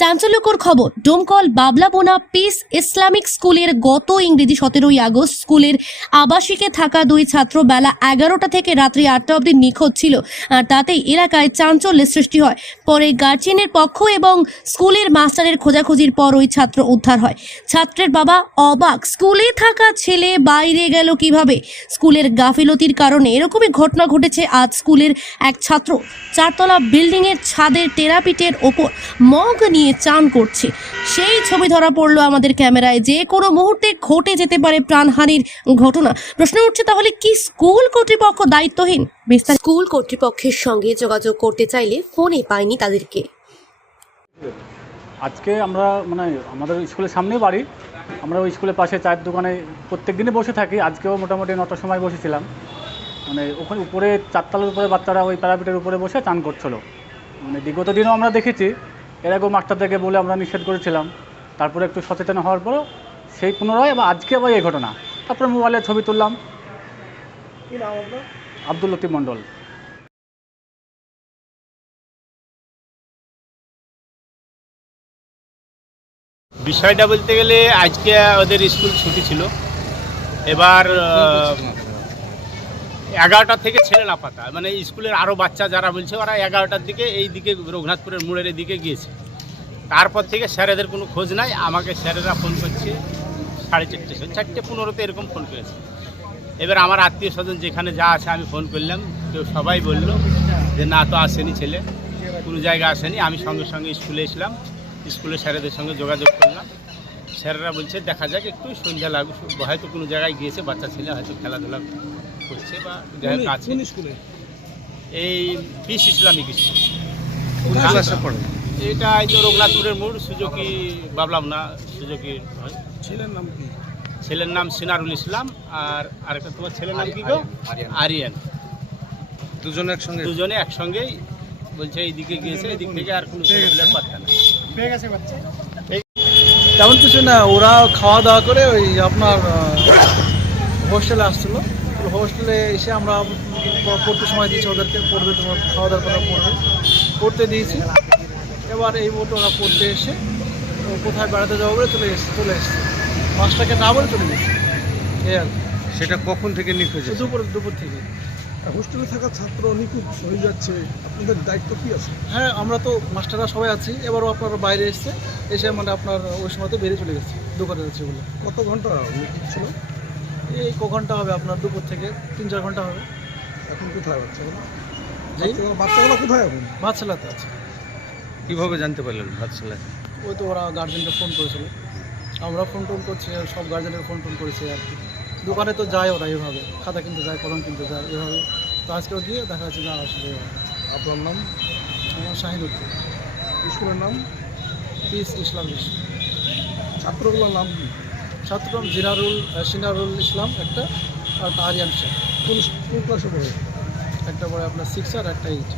চাঞ্চল্যকর খবর। Domkal বাবলাবোনা piece Islamic স্কুলের গত ইংরেজি সতেরোই আগস্ট স্কুলের আবাসিকে থাকা দুই ছাত্র বেলা এগারোটা থেকে রাত্রি আটটা অবধি নিখোঁজ ছিল। আর তাতেই এলাকায় চাঞ্চল্যের সৃষ্টি হয়। পরে গার্জিয়ানের পক্ষ এবং স্কুলের মাস্টারের খোঁজাখুঁজির পর ওই ছাত্র উদ্ধার হয়। ছাত্রের বাবা অবাক, স্কুলে থাকা ছেলে বাইরে গেল কীভাবে? স্কুলের গাফিলতির কারণে এরকমই ঘটনা ঘটেছে আজ স্কুলের এক ছাত্র। চারতলা বিল্ডিংয়ের ছাদের টেরাপিটের ওপর মগ নিয়ে চান করছে। সেই ছবি ধরা পড়ল আমাদের ক্যামেরায়। যে কোনো মুহূর্তে ঘটে যেতে পারে প্রাণহানির ঘটনা। প্রশ্ন উঠছে তাহলে কি স্কুল কর্তৃপক্ষ দায়িত্বহীন? বিস্তার স্কুল কর্তৃপক্ষের সঙ্গে যোগাযোগ করতে চাইলে ফোনে পাইনি তাদেরকে। আজকে আমরা মানে আমাদের স্কুলের সামনেই বাড়ি। আমরা ওই স্কুলের পাশে চায়ের দোকানে প্রত্যেক দিনই বসে থাকি। আজকেও মোটামুটি নটার সময় বসেছিলাম। মানে ওখানে উপরে চারতলার উপরে বাচ্চারা ওই প্যারাপিটের উপরে বসে চান করছিল। মানে বিগত দিনও আমরা দেখেছি। এর আগেও মাস্টারদেরকে বলে আমরা নিষেধ করেছিলাম। তারপরে একটু সচেতন হওয়ার পরও সেই পুনরায় আবার আজকে আবার এই ঘটনা। তারপরে মোবাইলে ছবি তুললাম। আব্দুল লতিফ মণ্ডল। বিষয়টা বলতে গেলে আজকে ওদের স্কুল ছুটি ছিল। এবার এগারোটা থেকে ছেলে লাপাতা মানে স্কুলের আরও বাচ্চা যারা বলছে, ওরা এগারোটার দিকে এই দিকে রঘুনাথপুরের মোড়ের দিকে গিয়েছে। তারপর থেকে স্যারেদের কোনো খোঁজ নাই, আমাকে স্যারেরা ফোন করছে, সাড়ে চারটে চারটে পনেরোতে এরকম ফোন করেছে। এবার আমার আত্মীয় স্বজন যেখানে যা আছে আমি ফোন করলাম, কেউ সবাই বলল যে, না তো আসেনি ছেলে, কোনো জায়গায় আসেনি। আমি সঙ্গে সঙ্গে স্কুলে এসলাম স্কুলে স্যারেদের সঙ্গে যোগাযোগ করলাম। স্যারেরা বলছে, দেখা যাক, একটু সন্ধ্যা লাগুক, হয়তো কোনো জায়গায় গিয়েছে, বাচ্চা ছেলে হয়তো খেলাধুলা করছে বা আছে। এই পিস ইসলামিক স্কুল? এটা এই তো রঘুনাথপুরের মোড় সুজকি ভাবলাম না সুজকির ছেলের নাম কি? ছেলের নাম সিনারুল ইসলাম আর আরেকটা তোমার ছেলের নাম কি গো? আরিয়ান দুজন একসঙ্গে? দুজনে একসঙ্গেই বলছে এইদিকে গিয়েছে এদিক থেকে আর কোনো ছেলেপেলের পাত্তা না। তেমন কিছু না ওরা খাওয়া দাওয়া করে ওই আপনার হোস্টেলে আসছিল। হোস্টেলে এসে আমরা পড়তে সময় দিয়েছি ওদেরকে পড়বে তোমার খাওয়া দাওয়ার কথা পড়বে। পড়তে দিয়েছি। এবার এই মুহূর্তে ওরা পড়তে এসে কোথায় বেড়াতে যাব বলে চলে এসছে চলে এসছে। মাছটাকে না বলে চলে গেছে। এই আর কি। সেটা কখন থেকে নিখোঁজ দুপুর দুপুর থেকে। হোস্টেলে থাকা ছাত্র নিখোঁজ হয়ে যাচ্ছে আপনাদের দায়িত্ব কি আছে? হ্যাঁ আমরা তো মাস্টাররা সবাই আছি। এবারও আপনার বাইরে এসছে এসে মানে আপনার ওই সময় তো বেরিয়ে চলে গেছে দোকানে যাচ্ছে বলে। কত ঘণ্টা নিখোঁজ ছিল? এই ক ঘণ্টা হবে আপনার দুপুর থেকে তিন চার ঘণ্টা হবে। এখন কোথায় বাচ্চাগুলো জি? বাচ্চাগুলো- কোথায় এখন? বাচ্চালাতে আছে। কীভাবে জানতে পারলেন ভাতশালায় ওই তো ওরা গার্জেনকে ফোন করেছিল। আমরা ফোন টোন করছি আর সব গার্জেনের ফোন টোন করেছি আর কি। দোকানে তো যায় ওরা এভাবে। খাতা কিনতে যায় কলম কিনতে যায় এভাবে। তো আজকেও গিয়ে দেখা যাচ্ছে না আসলে আপনার নাম? আমার শাহিদুদ্দিন স্কুলের নাম? পিস ইসলাম ইসলাম ছাত্রগুলোর নাম কি? ছাত্রনাম জিনারুল সিনারুল ইসলাম একটা, আর তাহারিয়ান শেখ। কোন কোন ক্লাসে একটা পরে আপনার সিক্স আর একটা এইট